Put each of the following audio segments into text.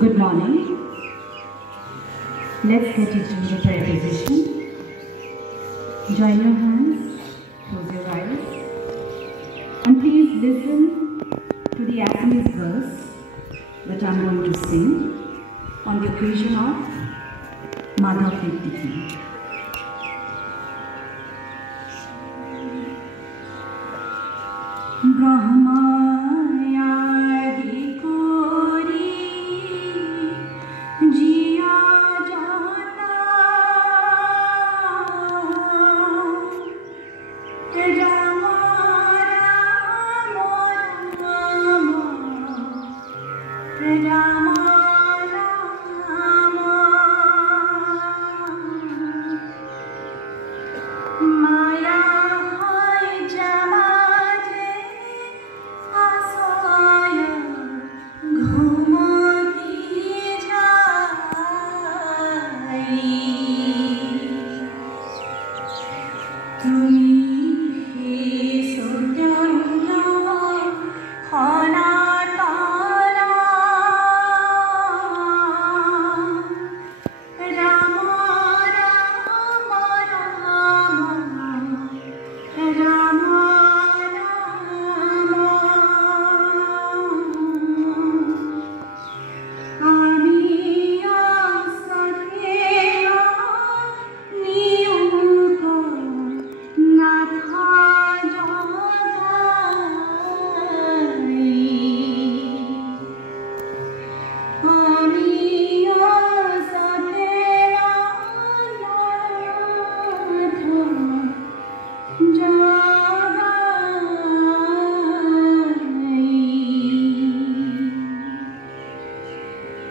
Good morning. Let's get into the prayer position. Join your hands, close your eyes, and please listen to the Assamese verse that I am going to sing on the occasion of Madhav Tithi.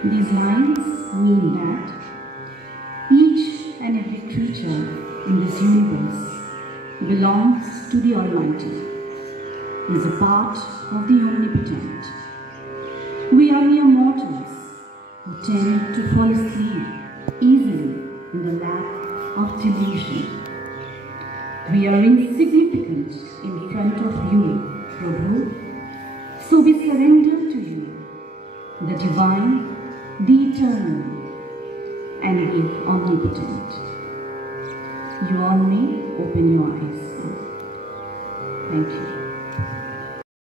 These lines mean that each and every creature in this universe belongs to the Almighty, is a part of the Omnipotent. We are mere mortals who tend to fall asleep easily in the lap of delusion. We are insignificant in front of you, Prabhu, so we surrender to you, the Divine, the Eternal, and the Omnipotent. You all may open your eyes. Thank you.